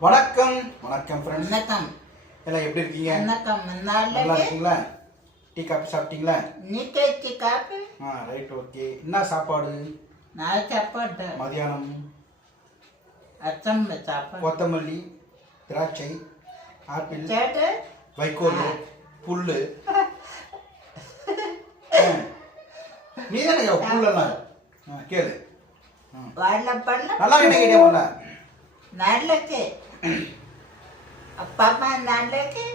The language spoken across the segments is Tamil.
வணக்கம். வணக்கம் ஃப்ரெண்ட்ஸ் வணக்கம். எல்லாம் எப்படி இருக்கீங்க? வணக்கம். நல்லா இருக்கீங்களா? டீ காஃபி சாப்பிட்டீங்களா? நீ தேய்ச்சி காப்பி ஆ ரைட் ஓகே என்ன சாப்பாடு? நான் சாப்பாடு. மதியானம்? அச்சம் சாப்பாடு. கொத்தமல்லி திராட்சை ஆப்பிள் வைக்கோல் புல்லு. நீ தானே புல்லெல்லாம்? ஆ, கேளு. நல்லா என்ன கேட்டே பண்ணல ಅಪ್ಪ ನಾಡಕ್ಕೆ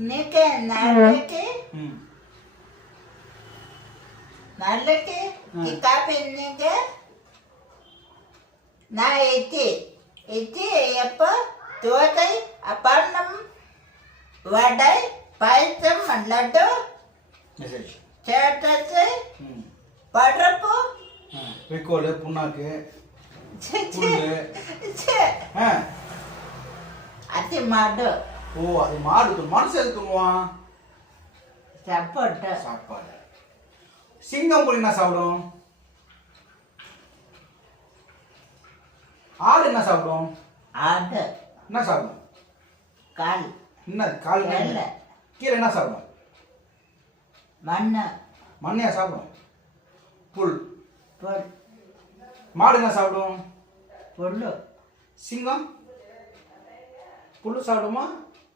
ನೀಕೆ ನಾಡಕ್ಕೆ ನಾಡಕ್ಕೆ ಕಿತಾಬ್ ಇನ್ನಿಗೆ ನಾ ಐತಿ ಐತಿ ಅಪ್ಪ ತೋಟೈ ಅಪ್ಪಣ್ಣಂ ವಡೈ ಪಾಯಸಂ ಲಡ್ಡು ചേട്ടത്തെ പടപ്പ് പിക്കോള് പുണ്ണാക്ക് പുല്ല് அது மாடு ஓ அது மாடு மனசு எது தூங்குவான்? சாப்பாடு. சாப்பாடு. சிங்கம் புலி என்ன சாப்பிடும்? ஆடு என்ன சாப்பிடும்? ஆடு. என்ன சாப்பிடும்? கால். என்ன கால் இல்லை கீழே என்ன சாப்பிடும்? மண்ணை. மண்ணையா சாப்பிடும்? புல். மாடு என்ன சாப்பிடும்? பொருள் சிங்கம்? புல் சாப்பிடுமா?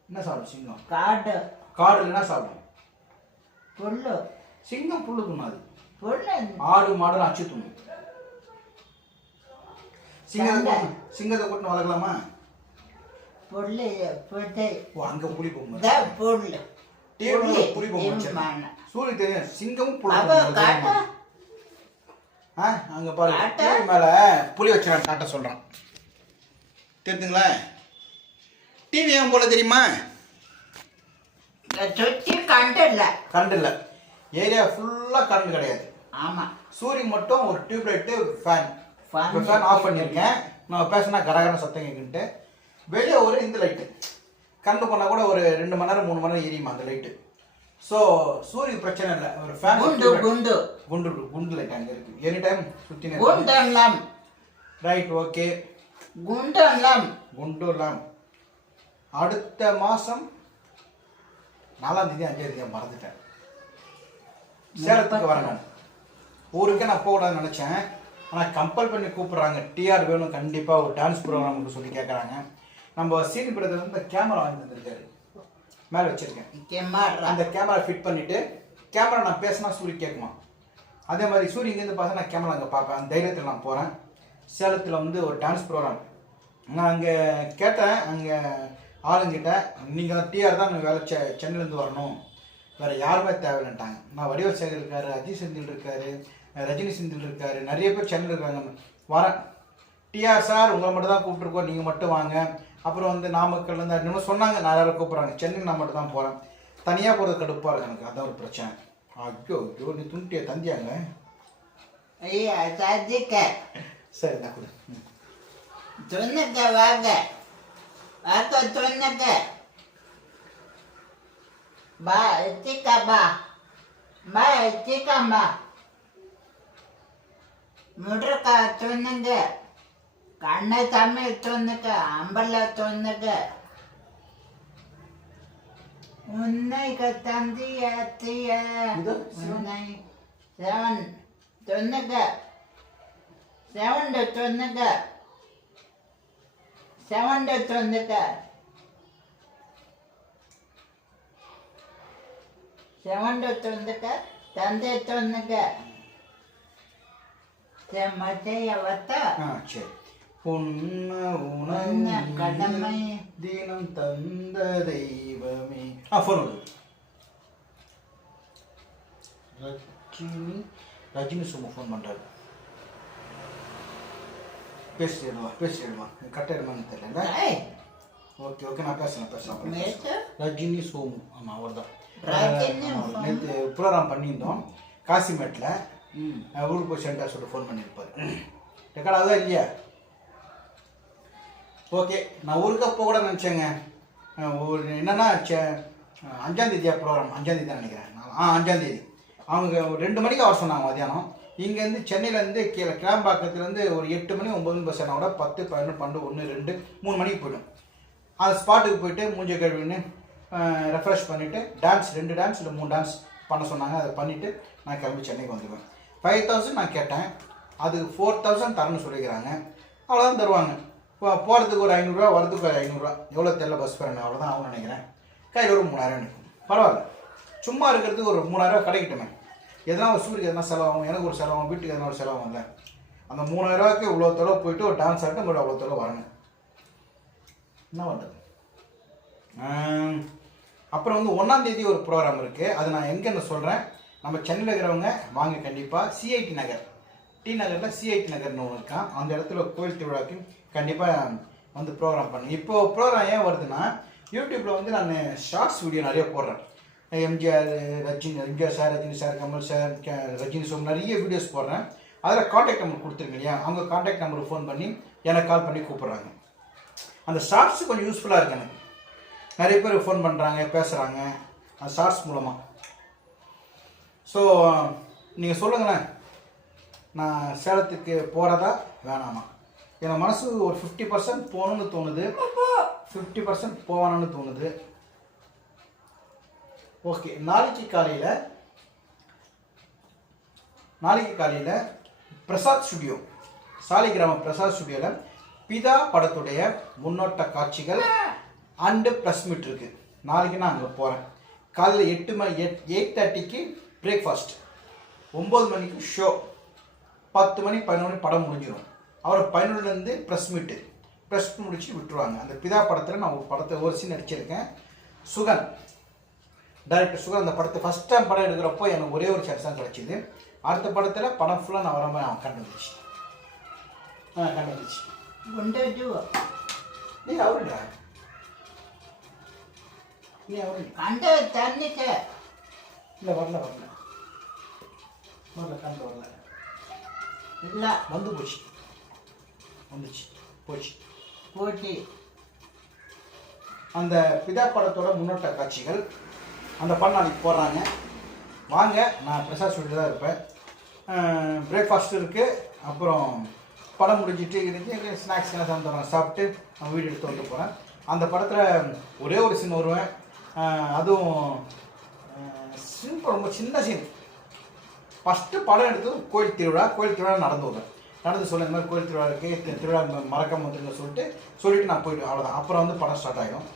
என்ன சாப்பிடும்? சிங்கம். காடு. காடு என்ன சாப்பிடும். புல்லு. சிங்கம் புல்லு துண்ணாது புல்லு. ஆடு மாடு அச்சு துண்ணும் சிங்கத்தை சிங்கத்தை கூட்டினு வளர்க்கலாமா? புல்லு புதை. ஓ அங்கே புலி போகும்போது புல்லு. டேபிள்ல புலி. போகும்போது சூரிய தெரியும். சிங்கமும் புல்லு ஆ அங்கே பாருங்க மேலே புலி வச்சுறான் காட்ட சொல்கிறான் தெரிஞ்சுங்களேன் டிவி ஏன் போல தெரியுமா? சுத்தி கண்டில்ல கரண்ட் இல்ல. ஏரியா ஃபுல்லா கரண்ட் கிடையாது. ஆமா. சூரியன் மட்டும் ஒரு tube light fan fan off பண்ணியிருக்கேன். நான் பேசினா கரகர சத்தம் கேட்குன்ட்டு. வெளியே ஒரு இந்த லைட்டு கரண்ட் போனால் கூட ஒரு ரெண்டு மணி நேரம் மூணு மணி நேரம் எரியுமா அந்த லைட்டு ஸோ சூரிய பிரச்சனை இல்லை. ஒரு ஃபேன் குண்டு குண்டு. குண்டு குண்டு லைட் அங்கே இருக்கு. எனி டைம் சுற்றி குண்டெல்லாம் ரைட் ஓகே குண்டெல்லாம் குண்டு லாம் அடுத்த மாதம் நாலாம் தேதி அஞ்சாம் தேதி மறந்துட்டேன். சேலத்துக்கு நான் ஊருக்கே நான் போகக்கூடாதுன்னு நினச்சேன். ஆனால் கம்பல் பண்ணி கூப்பிட்றாங்க. டிஆர் வேணும் கண்டிப்பாக ஒரு டான்ஸ் ப்ரோக்ராமுக்கு சொல்லி கேட்குறாங்க நம்ம சீனி படத்தில் வந்து கேமரா வாங்கி தந்திருக்காரு மேலே வச்சுருக்கேன். கெமாரா அந்த கேமரா ஃபிட் பண்ணிவிட்டு கேமரா நான் பேசினா சூரி கேட்குமா அதே மாதிரி சூரிய இங்கேருந்து பார்த்தா நான் கேமரா அங்கே பார்ப்பேன். அந்த தைரியத்தில் நான் போகிறேன் சேலத்தில் வந்து ஒரு டான்ஸ் ப்ரோக்ராம் நான் அங்கே கேட்டேன். அங்கே ஆளுங்கிட்ட நீங்கள் டிஆர் தான் வேலை செ சென்னையிலேருந்து வரணும். வேறு யாருமே தேவையில்லைன்ட்டாங்க. நான் வடிவல் சேகர் இருக்காரு அஜித் செந்தில் இருக்காரு ரஜினி செந்தில் இருக்காரு நிறைய பேர் சென்னையில் இருக்காங்க. வரேன் டிஆர் சார் உங்களை மட்டும் தான் கூப்பிட்டுருக்கோம் நீங்கள் மட்டும் வாங்க. அப்புறம் வந்து நாமக்கல்லேருந்து இன்னும் சொன்னாங்க நான் யாரும் கூப்பிட்றாங்க? சென்னையில் நான் மட்டும் தான் போகிறேன் தனியாக போகிறது கடுப்பாக இருக்கு எனக்கு அதான் ஒரு பிரச்சனை. ஐயோ ஐயோ நீ துண்டிய தந்தியாங்க? சரி நான் கொடு. ம். துண்ணுக்க வாங்க வாக்க துண்ணுக்க பா எத்திக்கா பா பா எத்திக்கா முடுக்க துண்ணுங்க கண்ண தமிழ் துண்ணுக்க அம்பல துண்ணுக்க உன்னைக்கு தந்திய தீய இது? உன்னை செவன் துண்ணுக்க செவன் துண்ணுக்க செவன் துண்ணுக்க செவன் துண்ணுக்க தந்தை துண்ணுக்க மத்தைய வத்த. ஆ சரி. உண்ண உண்ண உணவு கடமை. தினம் தந்த தெய்வமே. ஆ ஃபோன் ரஜினி ரஜினி சும்மா ஃபோன் பண்ணுறாரு பேசிடுவா பேசிடுவா கட்டாயிடுமான்னு தெரியல. ஓகே ஓகே நான் பேசுகிறேன் பேசுகிறேன். ரஜினி சோமு. ஆமாம் அவர் தான். நேற்று ப்ரோக்ராம் பண்ணியிருந்தோம். காசிமேட்டில். ம். ஊருக்கு போய் சென்டர் சொல்லிட்டு ஃபோன் பண்ணியிருப்பார். ரெக்கார்ட் ஆகுதா இல்லையா? ஓகே நான் ஊருக்கு போக கூட நினச்சேங்க. ஒரு என்னென்னா அஞ்சாந்தேதியா ப்ரோக்ராம். அஞ்சாந்தேதி தான் நினைக்கிறேன். நான் ஆ அஞ்சாந்தேதி அவங்க ரெண்டு மணிக்கு வர சொன்னாங்க மதியானம் இங்கேருந்து சென்னையிலேருந்து கீழே கிளம்பாக்கத்துலேருந்து ஒரு எட்டு மணி ஒம்பது மணி பஸ் ஆனால் கூட பத்து பதினொன்று பன்னெண்டு ஒன்று ரெண்டு மூணு மணிக்கு போயிடும். அந்த ஸ்பாட்டுக்கு போயிட்டு மூஞ்ச கழுவின்னு ரெஃப்ரெஷ் பண்ணிவிட்டு டான்ஸ் ரெண்டு டான்ஸ் இல்லை மூணு டான்ஸ் பண்ண சொன்னாங்க. அதை பண்ணிவிட்டு நான் கிளம்பி சென்னைக்கு வந்துடுவேன் ஃபைவ் தௌசண்ட் நான் கேட்டேன். அதுக்கு ஃபோர் தௌசண்ட் தரணும்னு சொல்லிக்கிறாங்க. அவ்வளோதான் தருவாங்க. இப்போ போகிறதுக்கு ஒரு ஐநூறுரூவா வரதுக்கு ஒரு ஐநூறுரூவா எவ்வளோ தெரில பஸ் ஃபேர் அவ்வளோதான் ஆகும்னு நினைக்கிறேன். கையில் ஒரு மூணாயிரம் நிற்கும் பரவாயில்ல. சும்மா இருக்கிறதுக்கு ஒரு மூணாயிரரூவா கிடைக்கட்டுமே. எதனா ஒரு சூரியக்கு எதனா செலவாகும் எனக்கு ஒரு செலவாகும் வீட்டுக்கு எதனா ஒரு செலவாகும்ல. அந்த மூணாயிரரூவாக்கு இவ்வளோ தொலை போயிட்டு ஒரு டான்ஸ் ஆகிட்டு மறுபடியும் அவ்வளோ தொலை வரணும். என்ன பண்ணுறது அப்புறம் வந்து ஒன்றாந்தேதி ஒரு ப்ரோக்ராம் இருக்குது அது நான் எங்கேன்னு சொல்கிறேன் நம்ம சென்னையில் இருக்கிறவங்க வாங்க கண்டிப்பாக சிஐடி நகர். டி நகரில் சிஐடி நகர்னு ஒன்று இருக்கான் அந்த இடத்துல கோயில் திருவிழாக்கு கண்டிப்பாக வந்து ப்ரோக்ராம் பண்ணுங்க இப்போ ப்ரோக்ராம் ஏன் வருதுன்னா யூடியூப்பில் வந்து நான் ஷார்ட்ஸ் வீடியோ நிறைய போடுறேன். MGR Rajini MGR sir Rajini sir Kamal sir Rajini sir நிறைய வீடியோஸ் போடுறேன். அதில் காண்டாக்ட் நம்பர் கொடுத்துருங்க இல்லையா? அவங்க காண்டாக்ட் நம்பருக்கு ஃபோன் பண்ணி எனக்கு கால் பண்ணி கூப்பிட்றாங்க. அந்த ஷார்ட்ஸ் கொஞ்சம் யூஸ்ஃபுல்லாக இருக்கு எனக்கு. நிறைய பேர் ஃபோன் பண்ணுறாங்க பேசுகிறாங்க அந்த ஷார்ட்ஸ் மூலமாக ஸோ நீங்கள் சொல்லுங்களேன். நான் சேலத்துக்கு போகிறதா வேணாமா? என் மனசு ஒரு ஃபிஃப்டி பர்சன்ட் போகணும்னு தோணுது. ஃபிஃப்டி பர்சன்ட் போகணும்னு தோணுது. ஓகே நாளைக்கு காலையில் நாளைக்கு காலையில் பிரசாத் ஸ்டுடியோ சாலிகிராம பிரசாத் ஸ்டுடியோவில் பிதா படத்துடைய முன்னோட்ட காட்சிகள் அண்டு ப்ளஸ் மீட் இருக்கு. நாளைக்கு நான் அங்கே போகிறேன் காலையில் எட்டு மணி எட் எயிட் தேர்ட்டிக்கு பிரேக்ஃபாஸ்ட் ஒம்பது மணிக்கு ஷோ பத்து மணி பதினொன்று மணி படம் முடிஞ்சிடும் அவர் பதினொன்றுலேருந்து ப்ரெஸ் மீட்டு ப்ரெஸ் முடிச்சு விட்டுருவாங்க. அந்த பிதா படத்தில் நான் ஒரு படத்தை ஒரு சீன் நடிச்சிருக்கேன். சுகன். டேரக்டர் சுகர் அந்த படத்தை ஃபஸ்ட் டைம் படம் எடுக்கிறப்போ எனக்கு ஒரே ஒரு சான்ஸ் தான் கிடச்சிது. அடுத்த படத்தில் படம் ஃபுல்லாக நான் வராமல் அவன் கண்டுபிடிச்சி ஆ கண்டுபிடிச்சி நீ அவருடா. நீ அவரு கண்ட தண்ணிக்க இல்லை வரல வரல. வரல கண்டு வரல. இல்லை. வந்து போச்சு. வந்துச்சு. போச்சு. போச்சு. அந்த பிதா படத்தோட முன்னோட்ட காட்சிகள் அந்த படம் நாளைக்கு போடுறாங்க. வாங்க நான் பிரசாத் சுட்டு தான் இருப்பேன். பிரேக்ஃபாஸ்ட் இருக்குது அப்புறம் படம் முடிஞ்சிட்டு இருந்து ஸ்நாக்ஸ் எல்லாம் சாப்பிட்டு சாப்பிட்டு நான் வீடு எடுத்து வந்து போகிறேன் அந்த படத்தில் ஒரே ஒரு சீன் வருவேன். அதுவும் சீன் ரொம்ப சின்ன சீன் ஃபஸ்ட்டு படம் எடுத்தது கோயில் திருவிழா. கோயில் திருவிழா நடந்து வருவேன் நடந்து சொல்ல இந்த மாதிரி கோயில் திருவிழா இருக்குது திருவிழா ம- மறக்காம வந்துருங்க சொல்லிட்டு சொல்லிட்டு நான் போயிட்டு அவ்வளோதான் அப்புறம் வந்து படம் ஸ்டார்ட் ஆகிடும்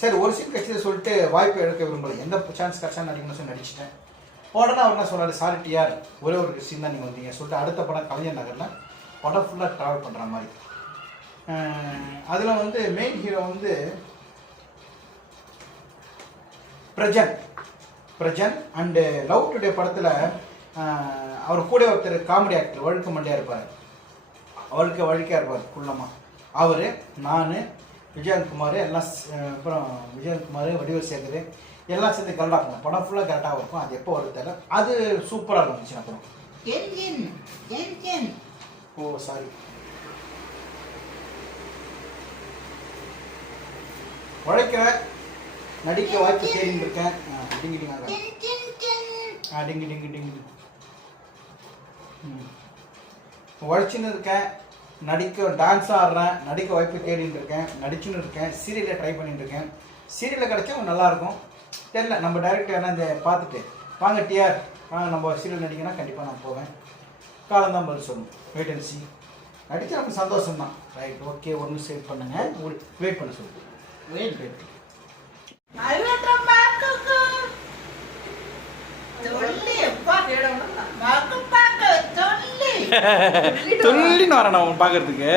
சரி ஒரு சீன் கட்சியில் சொல்லிட்டு வாய்ப்பு எடுக்க விரும்பல. எந்த சான்ஸ் கிடச்சா நடிக்கணும்னு சொல்லி நடிச்சிட்டேன். உடனே அவர் என்ன சொன்னார்? சாரி டிஆர் ஒரே ஒரு சீன் தான் நீங்கள் வந்தீங்க. சொல்லிட்டு அடுத்த படம் கலைஞர் நகரில் படம் ஃபுல்லாக ட்ராவல் பண்ணுற மாதிரி. அதில் வந்து மெயின் ஹீரோ வந்து Prajan. Prajan and love today படத்தில் அவர் கூட ஒருத்தர் காமெடி ஆக்டர் வழுக்க மண்டியாக இருப்பார். வழுக்க வழுக்கையாக இருப்பார் குள்ளமாக அவர் நான் விஜயகுமார் எல்லாம் அப்புறம் விஜயகுமார் வடிவர் சேர்ந்தது. எல்லாம் சேர்ந்து கரெக்டாக இருக்கும் படம் ஃபுல்லாக கரெக்டாக இருக்கும். அது எப்போ வருது தெரியல. அது சூப்பராக இருந்துச்சு அப்புறம் ஓ சாரி உழைக்கிற நடிக்க வாய்ப்பு தேடிட்டு இருக்கேன். டிங்கி டிங்காங்க ஆ டிங்கி டிங்கி டிங்கி. ம். உழைச்சின்னு இருக்கேன். நடிக்க டான்ஸ் ஆடுறேன் நடிக்க வாய்ப்பு தேடிட்டு இருக்கேன் நடிச்சுன்னு இருக்கேன் சீரியலில் ட்ரை பண்ணிட்டு இருக்கேன். சீரியலில் கிடைச்சா நல்லாயிருக்கும் தெரில நம்ம டேரக்டர் என்ன இந்த பார்த்துட்டு வாங்க டிஆர் வாங்க நம்ம சீரியல் நடிக்கனா கண்டிப்பாக நான் போவேன். காலந்தான் பதில் சொல்லணும் வெயிட் அண்ட் சி நடிச்சு நமக்கு சந்தோஷம் தான் ரைட் ஓகே ஒன்று சேவ் பண்ணுங்கள் உங்களுக்கு வெயிட் பண்ண சொல்லுங்கள் வெயிட் வெயிட் அழுகட்டும் துள்ளின்னு வரணும் அவன் பார்க்கறதுக்கு.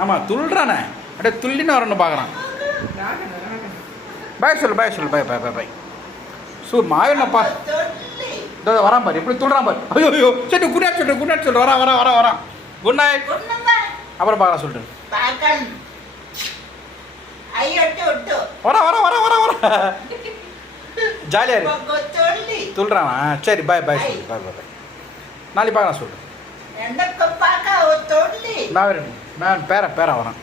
ஆமாம் துள்ளுறானே அப்படியே துள்ளின்னு வரணும் பார்க்குறான். பாய் சொல்லு பாய் சொல்லு பாய் பாய் பாய் பாய். சூ மாவேண்ணப்பா இதோ வரான் பாரு. எப்படி துள்ளுறான் பாரு. ஐயோ ஐயோ. சரி குட் நைட் சொல்லிட்டு குட் நைட் சொல்லிட்டு வரான் வரான் வரான் வரான். குட் நைட் அப்புறம் பார்க்கலாம் சொல்லிட்டு. வர வர வர வர வர ஜாலியாக இருக்கு துள்ளுறானா சரி பாய் பாய் சொல்லு பாய் பாய் பாய். நாளைக்கு பார்க்க நான் சொல்கிறேன் நான் பேர பேர வரேன்.